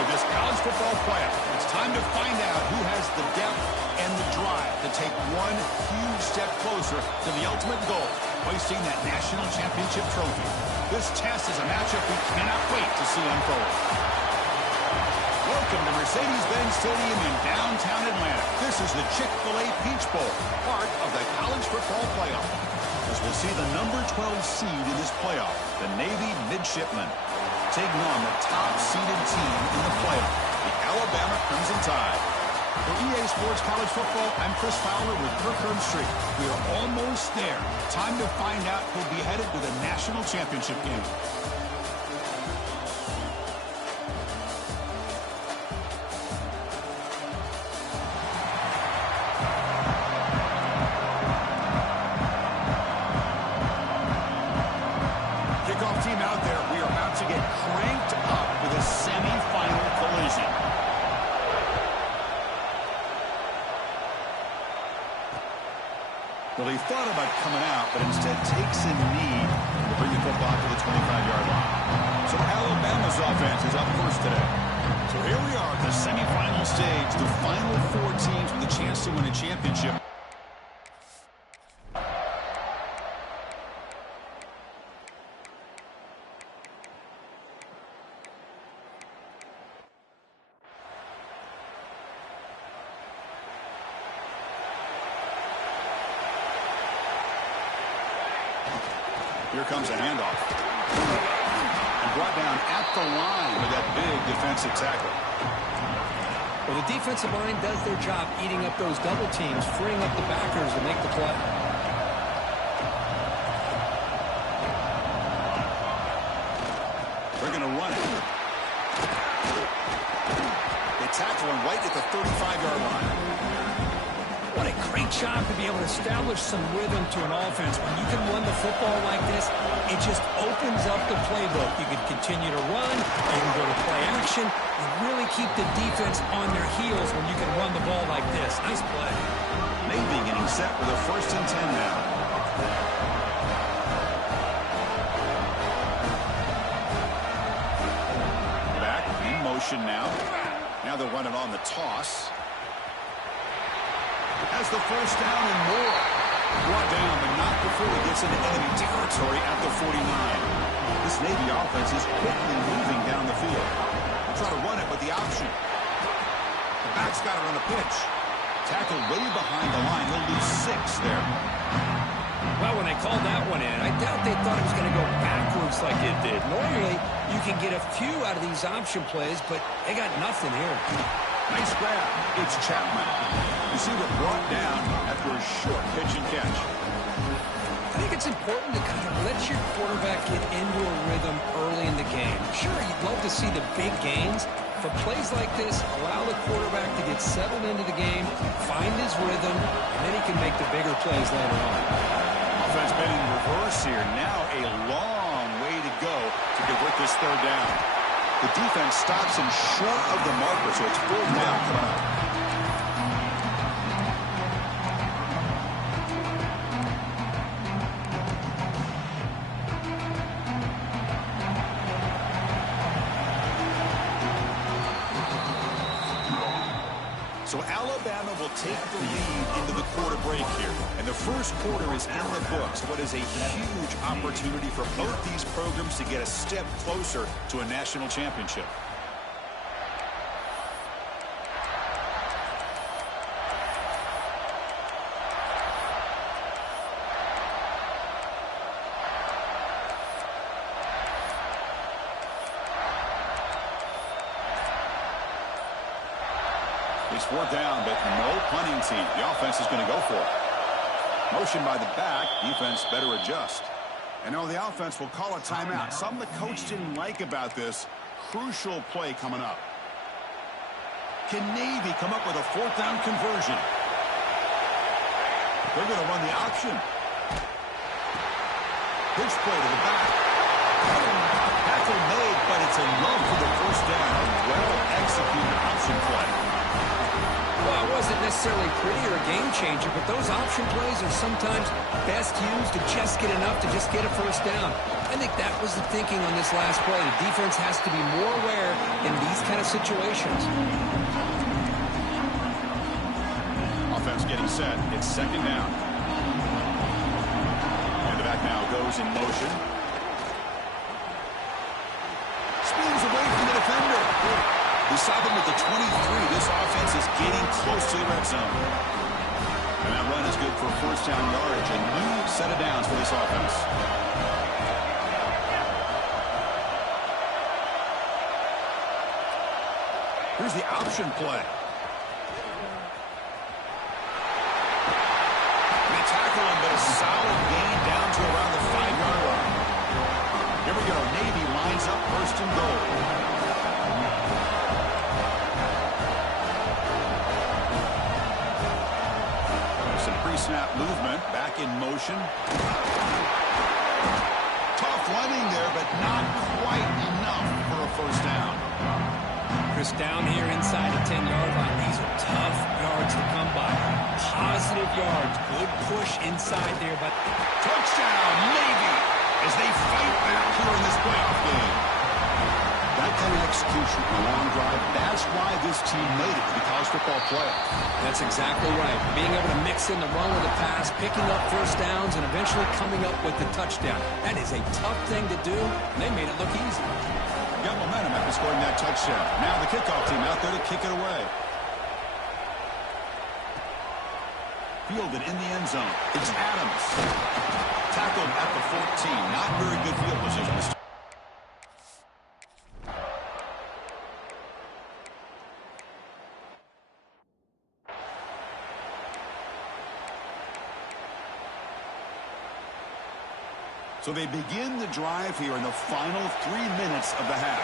of this college football playoff. It's time to find out who has the depth and the drive to take one huge step closer to the ultimate goal, hoisting that national championship trophy. This test is a matchup we cannot wait to see unfold. Welcome to Mercedes-Benz Stadium in downtown Atlanta. This is the Chick-fil-A Peach Bowl, part of the college football playoff. As we'll see the number 12 seed in this playoff, the Navy Midshipmen, taking on the top-seeded team in the playoff, the Alabama Crimson Tide. For EA Sports College Football, I'm Chris Fowler with Kirk Herbstreit. We are almost there. Time to find out who'll be headed to the national championship game. Kickoff team out there. We are about to get cranked up with a semifinal collision. Well, he thought about coming out, but instead takes a knee to bring the football to the 25-yard line. So Alabama's offense is up first today. So here we are at the semifinal stage, the final four teams with a chance to win a championship. Here comes a handoff. And brought down at the line with that big defensive tackle. Well, the defensive line does their job eating up those double teams, freeing up the backers to make the play. They're going to run it. They tackle him right at the 35-yard line. What a great job to be able to establish some rhythm to an offense. When you can run the football like this, it just opens up the playbook. You can continue to run, you can go to play action, and really keep the defense on their heels when you can run the ball like this. Nice play. Navy getting set with a 1st and 10 now. Back in motion now. Now they'll run it on the toss. Has the first down and more. Brought down, but not before he gets into enemy territory at the 49. This Navy offense is quickly moving down the field. They'll try to run it with the option. The back's got it on the pitch. Tackled way behind the line. He'll lose 6 there. Well, when they called that one in, I doubt they thought it was going to go backwards like it did. Normally, you can get a few out of these option plays, but they got nothing here. Nice grab. It's Chapman. Receiver brought down after a short pitch and catch. I think it's important to kind of let your quarterback get into a rhythm early in the game. Sure, you'd love to see the big gains. For plays like this, allow the quarterback to get settled into the game, find his rhythm, and then he can make the bigger plays later on. Offense been in reverse here. Now a long way to go to convert this 3rd down. The defense stops him short of the marker, so it's 4th down coming up. So Alabama will take the lead into the quarter break here. And the first quarter is in the books. What is a huge opportunity for both these programs to get a step closer to a national championship. It's 4th down, but no punting team. The offense is going to go for it. Motion by the back. Defense better adjust. And now the offense will call a timeout. Something the coach didn't like about this. Crucial play coming up. Can Navy come up with a 4th down conversion? They're going to run the option. Pitch play to the back. Tackle made, but it's enough for the 1st down. Well-executed option play. Well, it wasn't necessarily pretty or a game changer, but those option plays are sometimes best used to just get enough to just get a 1st down. I think that was the thinking on this last play. The defense has to be more aware in these these kind of situations. Offense getting set. It's second down. And the back now goes in motion. Spins away from the defender. We saw them with the 23. This offense is getting close to the red zone. And that run is good for first down yardage. A new set of downs for this offense. Here's the option play. They tackle him, but a solid gain down to around the 5-yard line. Here we go. Navy lines up first and goal. Some pre-snap movement. Back in motion. Tough running there, but not quite enough for a first down. Chris, down here inside the 10-yard line. These are tough yards to come by. Positive yards. Good push inside there, but Touchdown, Navy, as they fight back here in this playoff game. That kind of execution, a long drive, that's why this team made it to the college football playoff. that's exactly right. Being able to mix in the run with the pass, picking up first downs, and eventually coming up with the touchdown. That is a tough thing to do, and they made it look easy. Got momentum after scoring that touchdown. Now the kickoff team out there to kick it away. Fielded in the end zone. It's Adams. Tackled at the 14. Not very good field position. So they begin the drive here in the final 3 minutes of the half.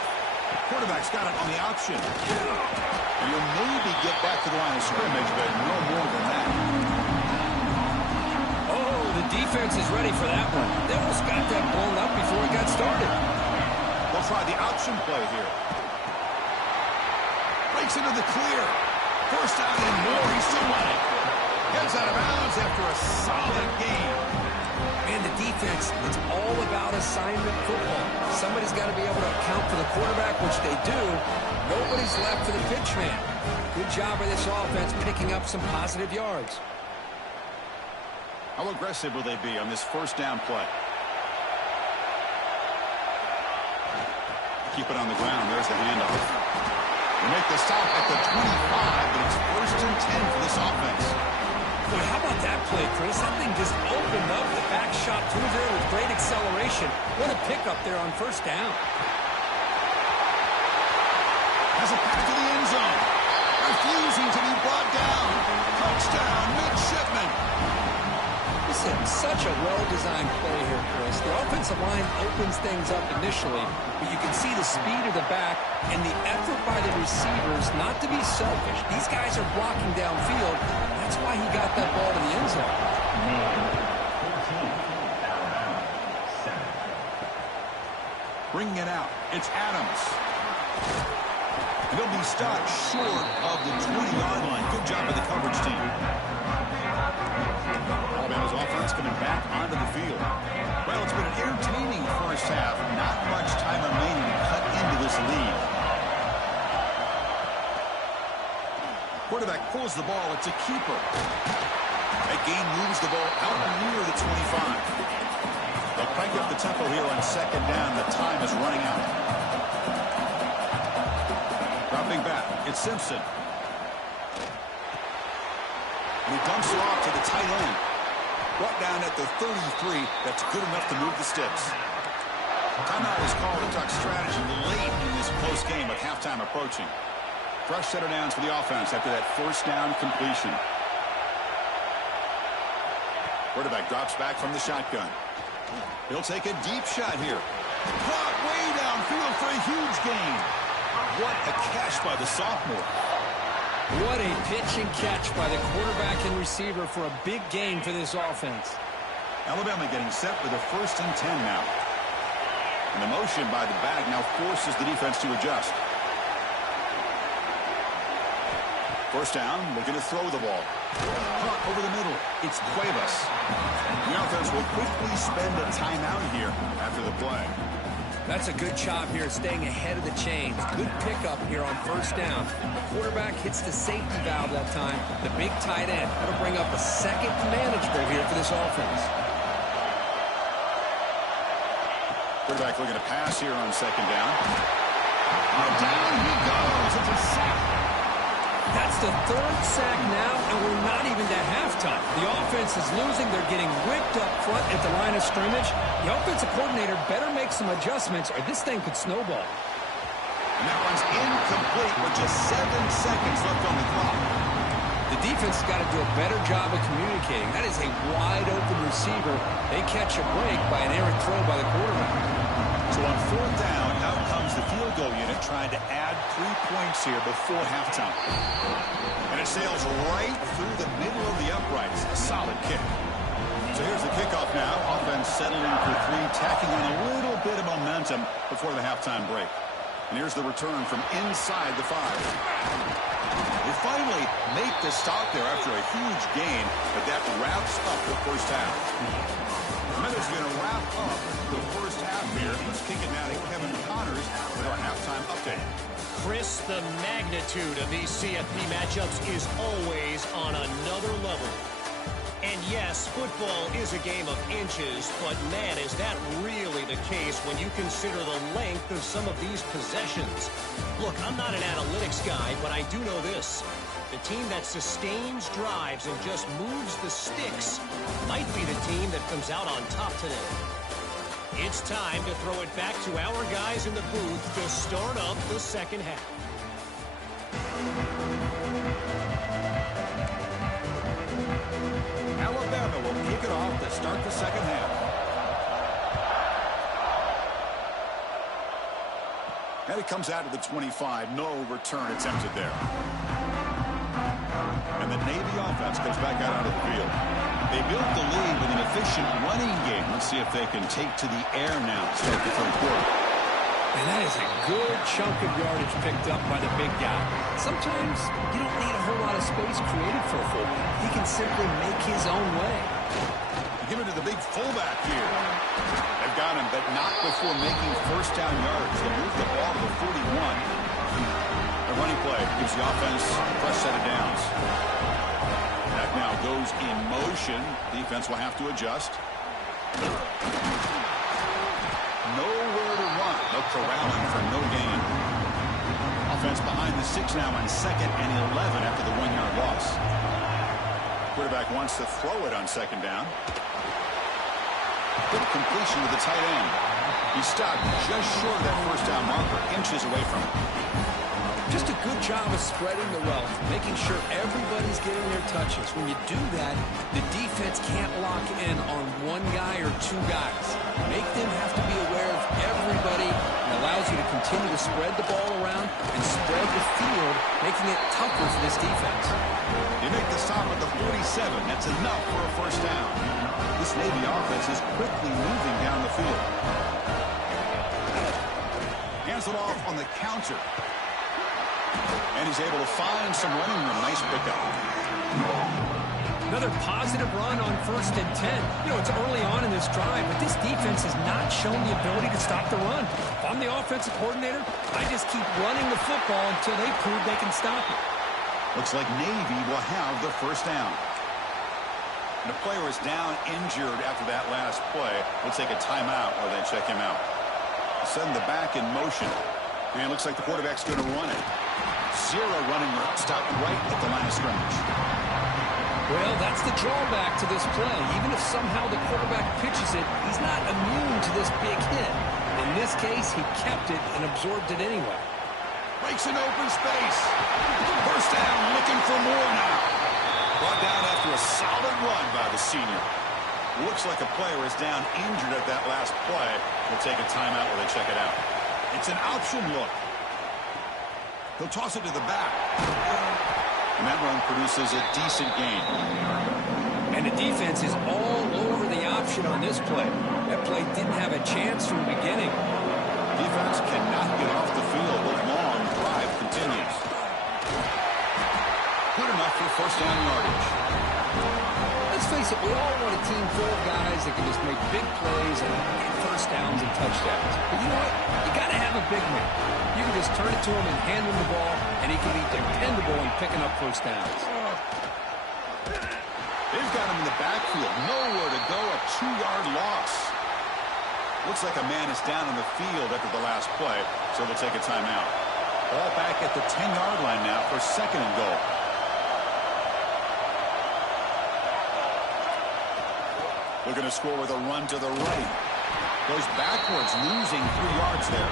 Quarterback's got it on the option. And you'll maybe get back to the line of scrimmage, but no more than that. Oh, the defense is ready for that one. They almost got that blown up before it got started. They'll try the option play here. Breaks into the clear. First down and more. He's still running. Gets out of bounds after a solid game. And the defense, it's all about assignment football. Somebody's got to be able to account for the quarterback, which they do. Nobody's left for the pitch man. Good job by this offense picking up some positive yards. How aggressive will they be on this first down play? Keep it on the ground. There's the handoff. They make the stop at the 25, but it's first and 10 for this offense. Boy, how about that play, Chris? That thing just opened up. The back shot through there with great acceleration. What a pickup there on first down. Has it back to the end zone. Refusing to be brought down. Touchdown, midshipman. Listen, such a well-designed play here, Chris. The offensive line opens things up initially, but you can see the speed of the back and the effort by the receivers not to be selfish. These guys are blocking downfield. That's why he got that ball to the end zone. Bringing it out. It's Adams. And he'll be stopped short of the 20-yard line. Good job by the coverage team. Alabama's offense coming back onto the field. Well, it's been an entertaining first half. Not much time remaining to cut into this lead. Quarterback pulls the ball. It's a keeper. That gain moves the ball out near the 25. They'll crank up the tempo here on second down. The time is running out. Dropping back. It's Simpson. And he dumps it off to the tight end. Brought down at the 33. That's good enough to move the sticks. Timeout is called to talk strategy late in this close game with halftime approaching. Fresh set of downs for the offense after that first down completion. Quarterback drops back from the shotgun. He'll take a deep shot here. Caught way downfield for a huge gain. What a catch by the sophomore. What a pitch and catch by the quarterback and receiver for a big gain for this offense. Alabama getting set for the first and 10 now. And the motion by the back now forces the defense to adjust. First down, looking to throw the ball. Caught over the middle. It's Cuevas. The offense will quickly spend a timeout here after the play. That's a good job here, staying ahead of the chains. Good pickup here on first down. The quarterback hits the safety valve that time. The big tight end. That'll bring up a second manageable here for this offense. Quarterback looking to pass here on second down. And down he goes. It's a sack. That's the third sack now, and we're not even to halftime. The offense is losing. They're getting whipped up front at the line of scrimmage. The offensive coordinator better make some adjustments, or this thing could snowball. And that one's incomplete with just 7 seconds left on the clock. The defense has got to do a better job of communicating. That is a wide-open receiver. They catch a break by an errant throw by the quarterback. So on fourth down, out comes the field goal unit trying to add 3 points here before halftime. And it sails right through the middle of the uprights. A solid kick. So here's the kickoff now. Offense settling for 3, tacking on a little bit of momentum before the halftime break. And here's the return from inside the 5. They finally make the stop there after a huge gain, but that wraps up the first half. Minutes going to wrap up the first half here. Let's kick it now to Kevin Connors with our halftime update. Chris, the magnitude of these CFP matchups is always on another level. And yes, football is a game of inches, but man, is that really the case when you consider the length of some of these possessions. Look, I'm not an analytics guy, but I do know this. The team that sustains drives and just moves the sticks might be the team that comes out on top today. It's time to throw it back to our guys in the booth to start up the second half. Alabama will kick it off to start the second half. And it comes out to the 25. No return attempted there. And the Navy offense comes back out onto the field. They built the lead with an efficient running game. Let's see if they can take to the air now to start the third quarter. And that is a good chunk of yardage picked up by the big guy. Sometimes you don't need a whole lot of space created for a fullback. He can simply make his own way. Give it to the big fullback here. They've got him, but not before making first down yards. They move the ball to the 41. The running play gives the offense a fresh set of downs. That now goes in motion. Defense will have to adjust. Nowhere to run. They'll corral him for no gain. Offense behind the 6 now on 2nd and 11 after the 1-yard loss. Quarterback wants to throw it on 2nd down. Good completion to the tight end. He stopped just short of that first down marker, inches away from it. Just a good job of spreading the wealth, making sure everybody's getting their touches. When you do that, the defense can't lock in on one guy or 2 guys. Make them have to be aware of everybody. It allows you to continue to spread the ball around and spread the field, making it tougher for this defense. You make the stop at the 47. That's enough for a first down. This Navy offense is quickly moving down the field. Hands it off on the counter. And he's able to find some running room. Nice pickup. Another positive run on 1st and 10. You know, it's early on in this drive, but this defense has not shown the ability to stop the run. If I'm the offensive coordinator, I just keep running the football until they prove they can stop it. Looks like Navy will have the first down. And the player is down injured after that last play. We'll take a timeout while they check him out. Send the back in motion. And it looks like the quarterback's going to run it. 0 running room. Stop right at the line of scrimmage. Well, that's the drawback to this play. Even if somehow the quarterback pitches it, he's not immune to this big hit. In this case, he kept it and absorbed it anyway. Breaks an open space. First down, looking for more now. Brought down after a solid run by the senior. Looks like a player is down injured at that last play. We'll take a timeout while they check it out. It's an option look. He'll toss it to the back. And that run produces a decent gain. And the defense is all over the option on this play. That play didn't have a chance from the beginning. Defense cannot get off the field. The long drive continues. Good enough for first down yardage. let's face it, we all want a team full of guys that can just make big plays and get first downs and touchdowns. But you know what? You got to have a big man. You can just turn it to him and hand him the ball, and he can be dependable in picking up first downs. They've got him in the backfield. Nowhere to go. A 2-yard loss. Looks like a man is down in the field after the last play, so they'll take a timeout. Ball back at the 10-yard line now for second and goal. They're going to score with a run to the right. Goes backwards, losing 3 yards there.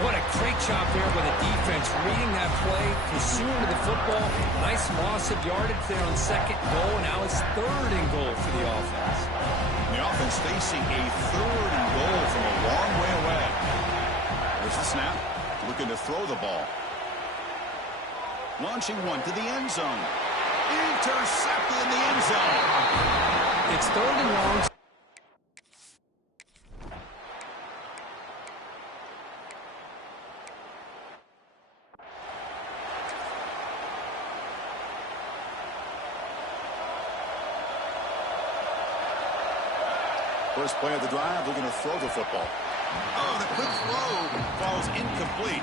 What a great job there by the defense, reading that play, pursuing to the football. Nice loss of yardage there on second goal. Now it's third and goal for the offense. The offense facing a third and goal from a long way away. There's the snap. Looking to throw the ball. Launching one to the end zone. Intercepted in the end zone. It's third and long. First play of the drive, looking to throw the football. Oh, the quick throw falls incomplete.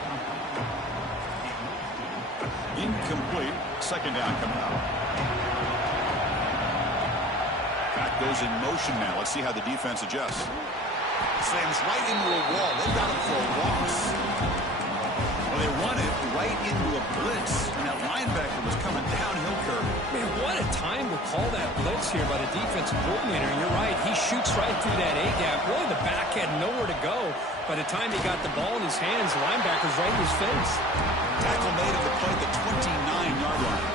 Incomplete. Second down coming out. Back goes in motion now. Let's see how the defense adjusts. Slams right into a wall. They've got him for a loss. Well, they run it right into a blitz, and that linebacker was coming downhill curve. Man, what a time to call that blitz here by the defensive coordinator. And you're right, he shoots right through that A-gap. Really, the back had nowhere to go. By the time he got the ball in his hands, the linebacker's right in his face. Tackle made of the play at the 29-yard line.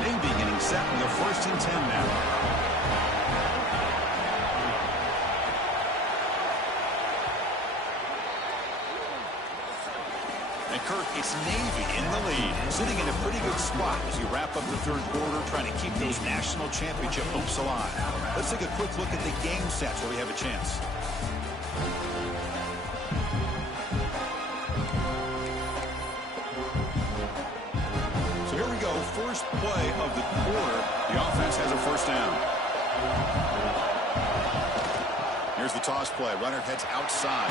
Navy getting set in their 1st and 10 now. And Kirk, it's Navy in the lead, sitting in a pretty good spot as you wrap up the third quarter, trying to keep those national championship hopes alive. Let's take a quick look at the game stats where we have a chance. So here we go, first play of the quarter. The offense has a first down. Here's the toss play. Runner heads outside.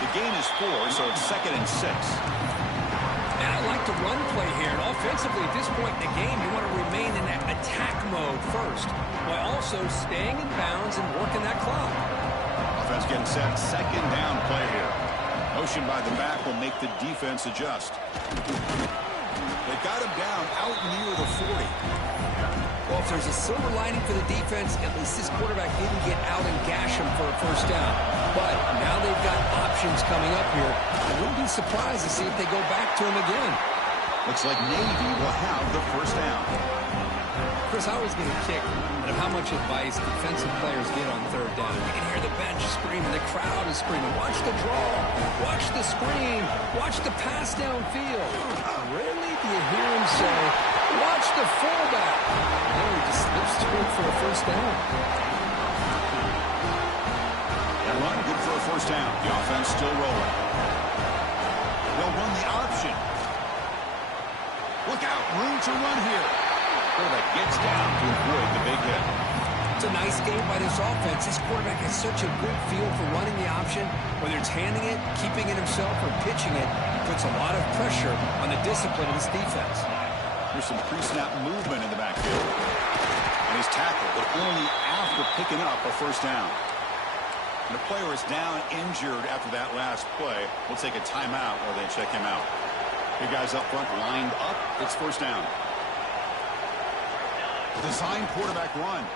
The gain is 4, so it's 2nd and 6. And I like the run play here. And offensively, at this point in the game, you want to remain in that attack mode first, while also staying in bounds and working that clock. Offense getting set. 2nd down play here. Motion by the back will make the defense adjust. They got him down out near the 40. Well, if there's a silver lining for the defense, at least this quarterback didn't get out and gash him for a first down. But now they've got options coming up here. I wouldn't be surprised to see if they go back to him again. Looks like Navy will have the first down. Chris, I always get a kick out of how much advice defensive players get on third down. You can hear the bench screaming, the crowd is screaming, watch the draw, watch the screen, watch the pass downfield. Rarely do you hear him say, watch the fullback. No, he just slips through for a first down. That run, good for a first down. The offense still rolling. They'll run the option. Look out, room to run here. Quarterback gets down to avoid the big hit. It's a nice game by this offense. This quarterback has such a good feel for running the option. Whether it's handing it, keeping it himself, or pitching it, puts a lot of pressure on the discipline of this defense. There's some pre-snap movement in the backfield. And he's tackled, but only after picking up a first down. And the player is down injured after that last play. We'll take a timeout while they check him out. The guys up front lined up. It's first down. Design quarterback run.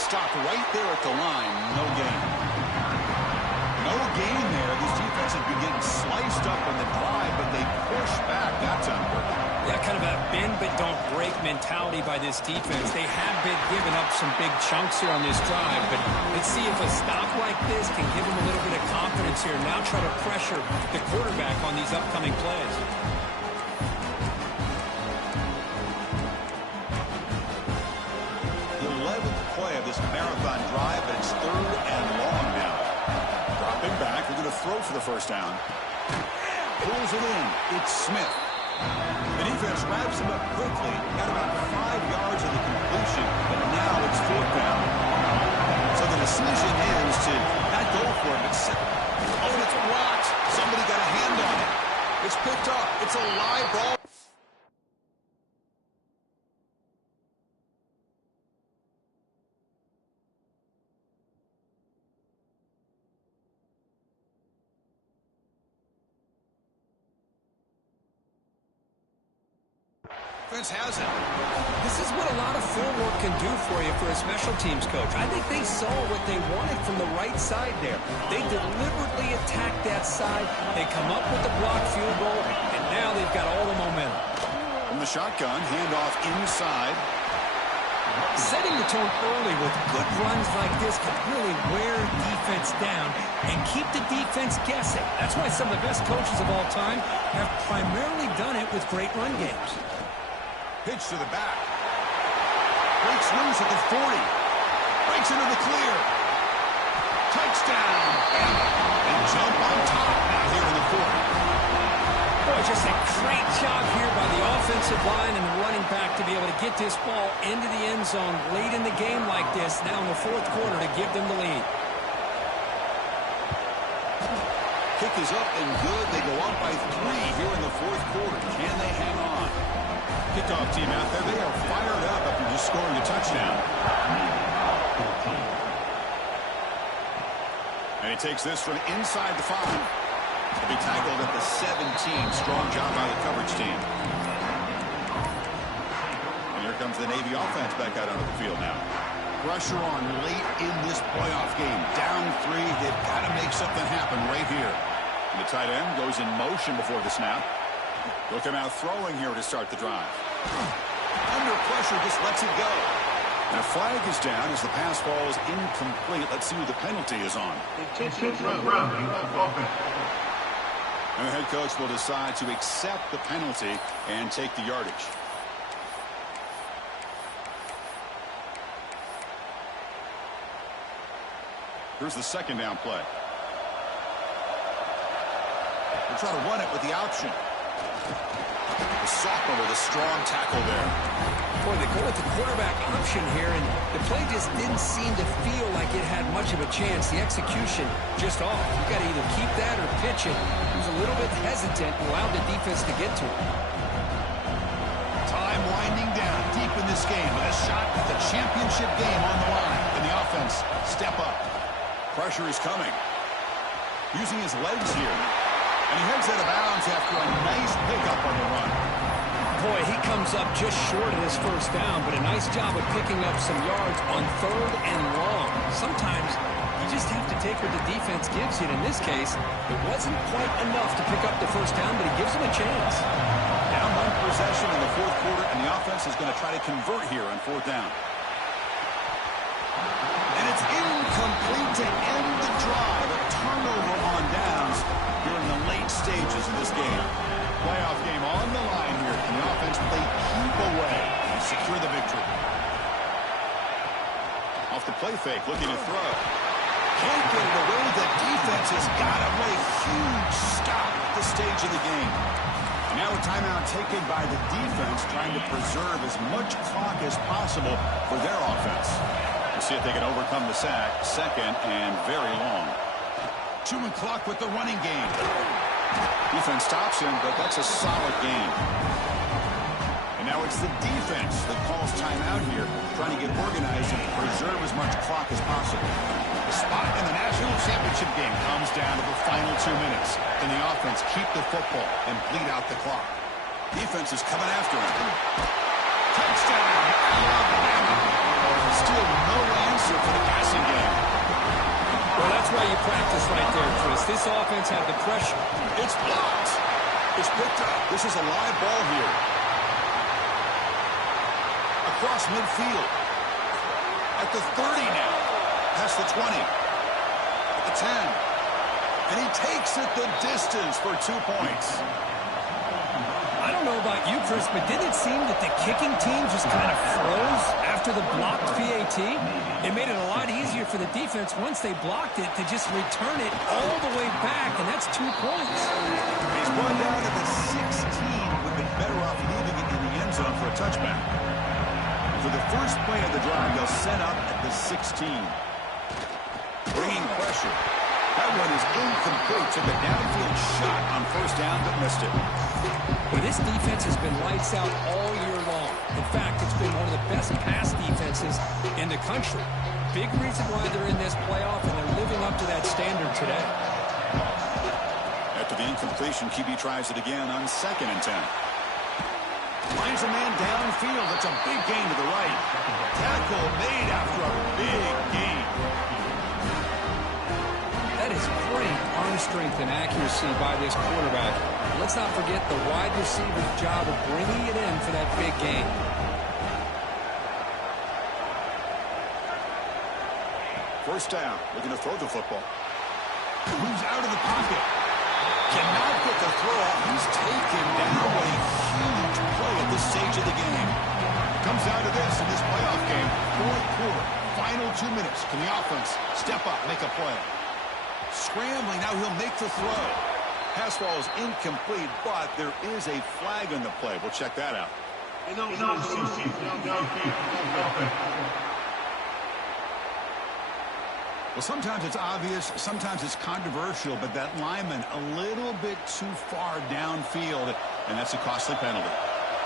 Stopped right there at the line. No gain. No gain there. This defense has been getting sliced up on the drive, but they push back. That's unbroken. Yeah, kind of a bend but don't break mentality by this defense. They have been giving up some big chunks here on this drive, but let's see if a stop like this can give them a little bit of confidence here. Now try to pressure the quarterback on these upcoming plays. The 11th play of this marathon drive, but it's 3rd and long now. Dropping back, they're going to throw for the first down. Pulls it in. It's Smith. The defense wraps him up quickly. Got about 5 yards of the completion, but now it's 4th down. So the decision is to not go for it, but oh, and it's blocked. Somebody got a hand on it. It's picked up. It's a live ball. Defense has it. This is what a lot of field work can do for you for a special teams coach. I think they saw what they wanted from the right side there. They deliberately attacked that side. They come up with the blocked field goal, and now they've got all the momentum. From the shotgun, handoff inside. Setting the tone early with good runs like this can really wear defense down and keep the defense guessing. That's why some of the best coaches of all time have primarily done it with great run games. Pitch to the back. Breaks loose at the 40. Breaks into the clear. Touchdown, Bama. And jump on top now here in the 4th. Boy, just a great job here by the offensive line and the running back to be able to get this ball into the end zone late in the game like this, now in the 4th quarter, to give them the lead. Kick is up and good. They go up by 3 here in the 4th quarter. Can they hang on? Kickoff team out there. They are fired up after just scoring a touchdown. And he takes this from inside the 5. He'll be tackled at the 17. Strong job by the coverage team. And here comes the Navy offense back out onto the field now. Pressure on late in this playoff game. Down 3. They've got to make something happen right here. And the tight end goes in motion before the snap. Look him out throwing here to start the drive. Under pressure, just lets it go. And a flag is down as the pass falls incomplete. Let's see who the penalty is on. And the head coach will decide to accept the penalty and take the yardage. Here's the 2nd down play. They'll try to run it with the option. The sophomore with a strong tackle there. Boy, they go with the quarterback option here, and the play just didn't seem to feel like it had much of a chance. The execution just off. You got to either keep that or pitch it. He was a little bit hesitant and allowed the defense to get to him. Time winding down deep in this game with a shot at the championship game on the line. And the offense step up. Pressure is coming. Using his legs here. And he heads out of bounds after a nice pickup on the run. Boy, he comes up just short of his 1st down, but a nice job of picking up some yards on 3rd and long. Sometimes you just have to take what the defense gives you. And in this case, it wasn't quite enough to pick up the 1st down, but he gives him a chance. Down 1 possession in the 4th quarter, and the offense is going to try to convert here on 4th down. And it's incomplete to end the drive. A turnover on downs here in the late stages of this game. Playoff game on the line here. And the offense played keep away and secure the victory. Off the play fake, looking to throw. Can't get it away. The defense has got to make a huge stop at this stage of the game. And now a timeout taken by the defense, trying to preserve as much clock as possible for their offense. We'll see if they can overcome the sack. 2nd and very long. Chewing clock with the running game. Defense stops him, but that's a solid game. And now it's the defense that calls timeout here, trying to get organized and preserve as much clock as possible. The spot in the national championship game comes down to the final 2 minutes. Can the offense keep the football and bleed out the clock? Defense is coming after him. Touchdown, Alabama. Still no answer for the passing game. Well, that's why you practice right there, Chris. This offense had the pressure. It's blocked. It's picked up. This is a live ball here. Across midfield. At the 30 now. Past the 20. At the 10. And he takes it the distance for 2 points. I don't know about you, Chris, but didn't it seem that the kicking team just kind of froze after the blocked PAT? It made it a lot easier for the defense once they blocked it to just return it all the way back, and that's 2 points. He's run down to the 16 with an First play of the drive, they'll set up at the 16. Bringing pressure. That one is incomplete. Took a downfield shot on first down, but missed it. Well, this defense has been lights out all year long. In fact, it's been one of the best pass defenses in the country. Big reason why they're in this playoff, and they're living up to that standard today. After the incompletion, QB tries it again on 2nd and 10. Finds a man downfield. That's a big gain to the right. Tackle made after a big gain. That is great arm strength and accuracy by this quarterback. Let's not forget the wide receiver's job of bringing it in for that big gain. First down, looking to throw the football. Moves out of the pocket. Cannot get the throw off. He's taken down. What a huge play at this stage of the game. Comes down to this in this playoff game. Fourth quarter, final 2 minutes. Can the offense step up, make a play? Scrambling, now he'll make the throw. Pass ball is incomplete, but there is a flag on the play. We'll check that out. Well, sometimes it's obvious, sometimes it's controversial, but that lineman a little bit too far downfield, and that's a costly penalty.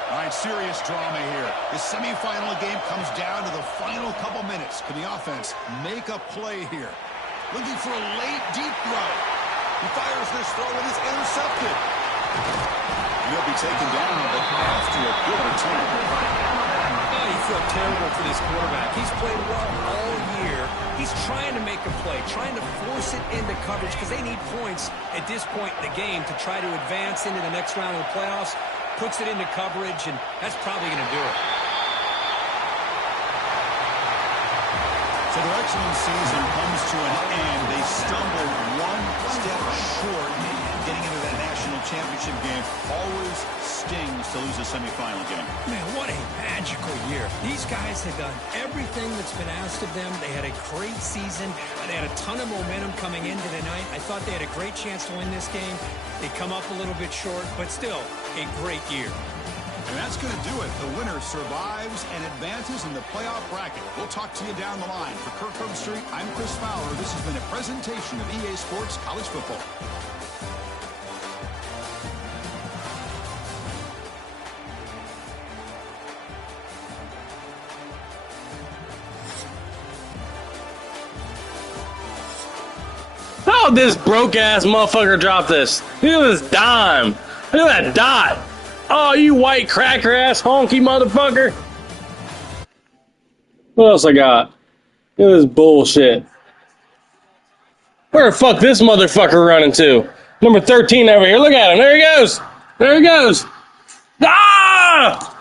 All right, serious drama here. The semifinal game comes down to the final couple minutes. Can the offense make a play here? Looking for a late, deep throw. He fires this throw and is intercepted. He'll be taken down, but after a good return. Oh, you feel terrible for this quarterback. He's played well all year. He's trying to make a play, trying to force it into coverage because they need points at this point in the game to try to advance into the next round of the playoffs. Puts it into coverage, and that's probably going to do it. So their excellent season comes to an end. They stumbled one step short getting into that national championship game. Always stings to lose a semifinal game. Man, what a magical year. These guys had done everything that's been asked of them. They had a great season. They had a ton of momentum coming into tonight. I thought they had a great chance to win this game. They come up a little bit short, but still a great year. And that's going to do it. The winner survives and advances in the playoff bracket. We'll talk to you down the line. For Kirk Herbstreit, I'm Chris Fowler. This has been a presentation of EA Sports College Football. How this broke-ass motherfucker dropped this? Look at this dime. Look at that dot. Oh, you white cracker-ass honky motherfucker. What else I got? Look at this bullshit. Where the fuck this motherfucker running to? Number 13 over here. Look at him. There he goes. There he goes. Ah!